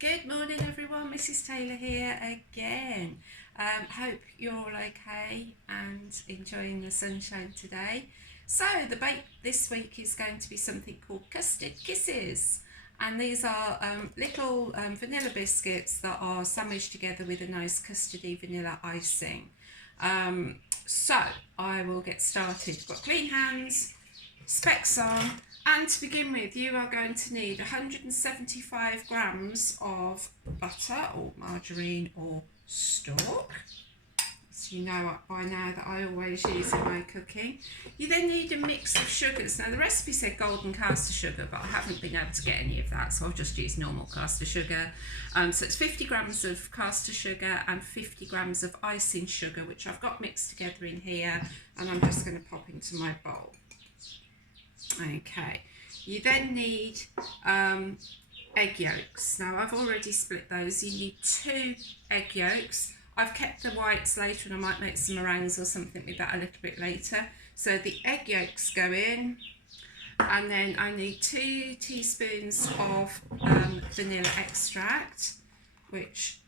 Good morning everyone, Mrs Taylor here again. Hope you're all okay and enjoying the sunshine today. So the bake this week is going to be something called Custard Kisses, and these are little vanilla biscuits that are sandwiched together with a nice custardy vanilla icing. So I will get started. Got clean hands, specs on, and to begin with you are going to need 175 grams of butter or margarine or stock, so you know by now that I always use in my cooking. You then need a mix of sugars. Now the recipe said golden caster sugar, but I haven't been able to get any of that, so I've just used normal caster sugar. So it's 50 grams of caster sugar and 50 grams of icing sugar, which I've got mixed together in here, and I'm just going to pop into my bowl. Okay, you then need egg yolks. Now I've already split those. You need 2 egg yolks. I've kept the whites later and I might make some meringues or something with that a little bit later. So the egg yolks go in, and then I need 2 teaspoons of vanilla extract, which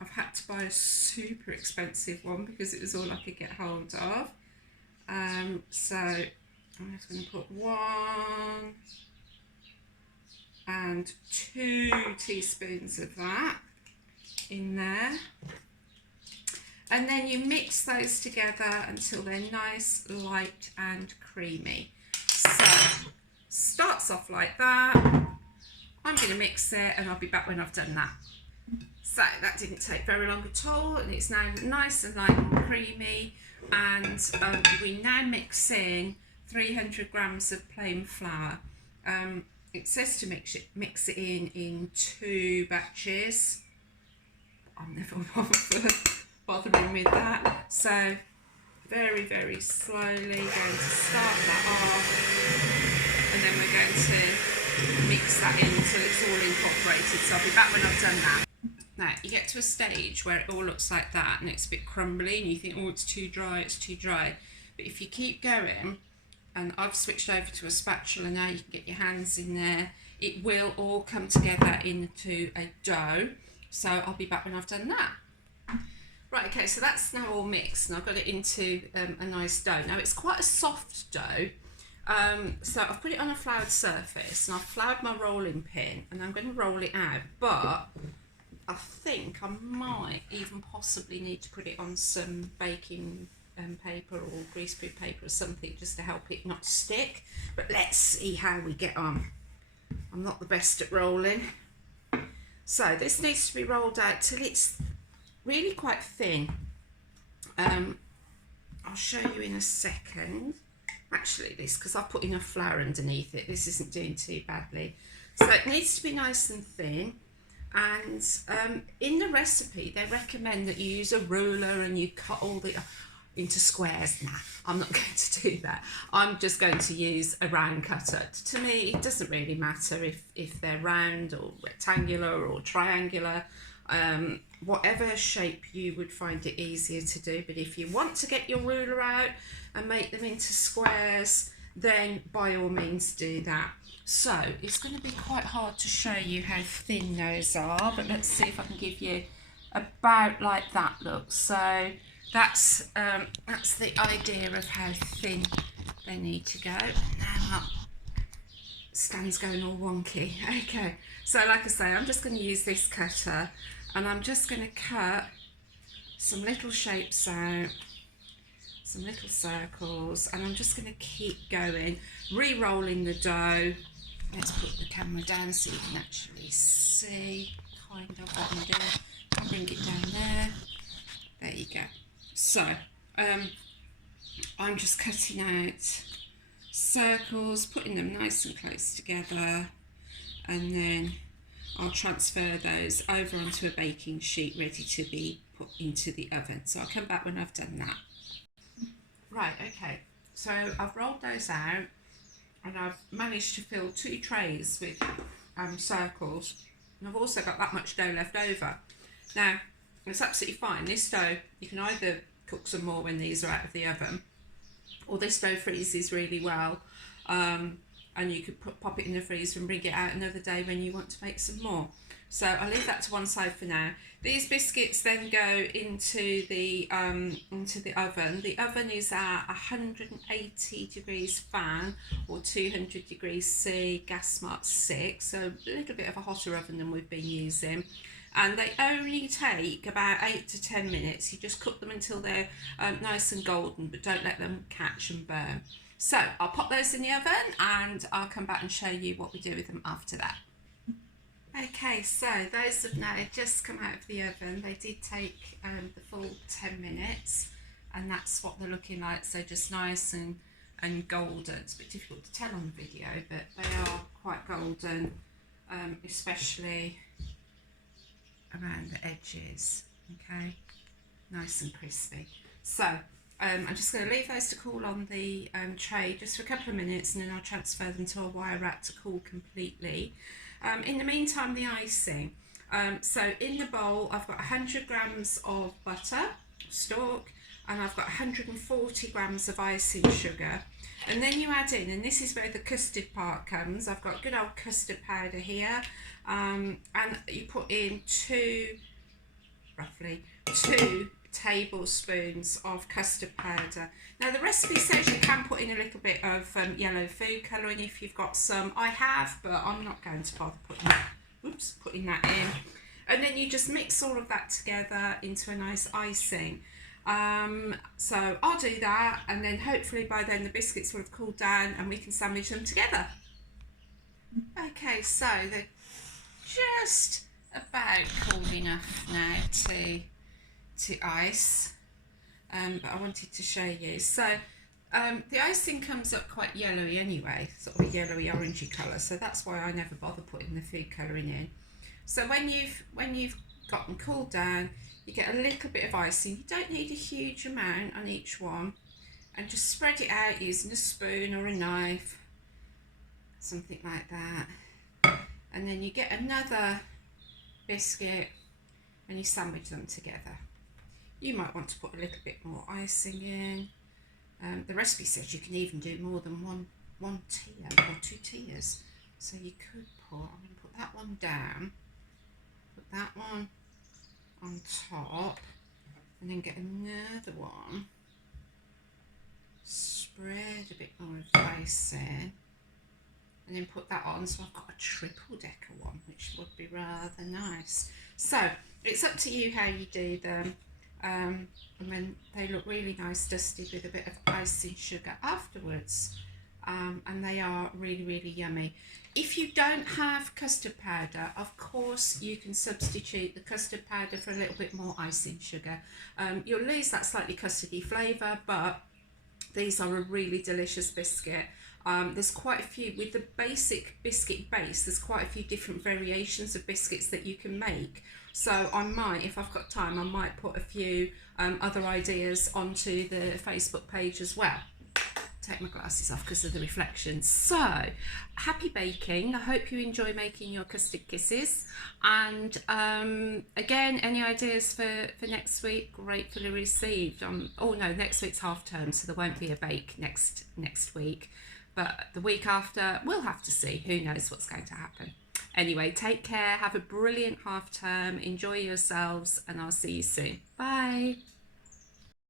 I've had to buy a super expensive one because it was all I could get hold of. So I'm just going to put 1 and 2 teaspoons of that in there, and then you mix those together until they're nice, light and creamy. So starts off like that. I'm going to mix it and I'll be back when I've done that. So that didn't take very long at all, and it's now nice and light and creamy, and we now mix in 300 grams of plain flour. It says to mix it in 2 batches. I'm never bothering with that. So very, very slowly going to start that off, and then we're going to mix that in until it's all incorporated. So I'll be back when I've done that. Now you get to a stage where it all looks like that and it's a bit crumbly and you think, oh, it's too dry, it's too dry. But if you keep going, and I've switched over to a spatula now, you can get your hands in there, it will all come together into a dough. So I'll be back when I've done that. Right, okay, so that's now all mixed and I've got it into a nice dough. Now it's quite a soft dough, so I've put it on a floured surface and I've floured my rolling pin and I'm going to roll it out, but I think I might even possibly need to put it on some baking paper or greaseproof paper or something just to help it not stick, but let's see how we get on. I'm not the best at rolling. So this needs to be rolled out till it's really quite thin. I'll show you in a second. Actually this, because I've put enough flour underneath it, this isn't doing too badly. So it needs to be nice and thin, and in the recipe they recommend that you use a ruler and you cut all the into squares. Nah, I'm not going to do that. I'm just going to use a round cutter. To me, it doesn't really matter if they're round or rectangular or triangular, whatever shape you would find it easier to do. But if you want to get your ruler out and make them into squares, then by all means do that. So it's going to be quite hard to show you how thin those are, but let's see if I can give you about like that look. So that's the idea of how thin they need to go. Now my stand's going all wonky. Okay, so like I say, I'm just going to use this cutter and I'm just going to cut some little shapes out, some little circles, and I'm just going to keep going, re-rolling the dough. Let's put the camera down so you can actually see kind of what I'm doing. I'll bring it down there. There you go. So I'm just cutting out circles, putting them nice and close together, and then I'll transfer those over onto a baking sheet ready to be put into the oven. So I'll come back when I've done that. Right, okay, so I've rolled those out and I've managed to fill 2 trays with circles, and I've also got that much dough left over. Now it's absolutely fine. This dough, you can either cook some more when these are out of the oven, or this dough freezes really well, and and you could pop it in the freezer and bring it out another day when you want to make some more. So I'll leave that to one side for now. These biscuits then go into the oven. The oven is at 180 degrees fan or 200 degrees C, gas smart 6, so a little bit of a hotter oven than we've been using. And they only take about 8 to 10 minutes. You just cook them until they're nice and golden, but don't let them catch and burn. So I'll pop those in the oven and I'll come back and show you what we do with them after that. Okay, so those have now just come out of the oven. They did take the full 10 minutes, and that's what they're looking like. So just nice and golden. It's a bit difficult to tell on the video, but they are quite golden, especially around the edges. Okay, nice and crispy. So I'm just going to leave those to cool on the tray just for a couple of minutes, and then I'll transfer them to a wire rack to cool completely. In the meantime, the icing. So in the bowl, I've got 100 grams of butter, stalk, and I've got 140 grams of icing sugar. And then you add in, and this is where the custard part comes, I've got good old custard powder here, and you put in roughly two tablespoons of custard powder. Now the recipe says you can put in a little bit of yellow food colouring if you've got some. I have, but I'm not going to bother putting that in. And then you just mix all of that together into a nice icing. So I'll do that, and then hopefully by then the biscuits will have cooled down and we can sandwich them together. Okay, so they're just about cool enough now to ice, but I wanted to show you. So the icing comes up quite yellowy anyway, sort of a yellowy orangey colour, so that's why I never bother putting the food colouring in. So when you've got them cooled down, you get a little bit of icing. You don't need a huge amount on each one, and just spread it out using a spoon or a knife, something like that. And then you get another biscuit and you sandwich them together. You might want to put a little bit more icing in. The recipe says you can even do more than one tier or 2 tiers. So you could I'm going to put that one down, put that one on top, and then get another one, spread a bit more of the icing, and then put that on. So I've got a triple decker one, which would be rather nice. So it's up to you how you do them. And then they look really nice dusted with a bit of icing sugar afterwards, and they are really, really yummy. If you don't have custard powder, of course you can substitute the custard powder for a little bit more icing sugar. You'll lose that slightly custardy flavour, but these are a really delicious biscuit. There's quite a few, with the basic biscuit base, there's quite a few different variations of biscuits that you can make. So I might, if I've got time, I might put a few other ideas onto the Facebook page as well. Take my glasses off because of the reflection. So, happy baking. I hope you enjoy making your custard kisses. And again, any ideas for next week? Gratefully received. Oh no, next week's half term, so there won't be a bake next week. But the week after, we'll have to see. Who knows what's going to happen. Anyway, take care. Have a brilliant half term. Enjoy yourselves, and I'll see you soon. Bye.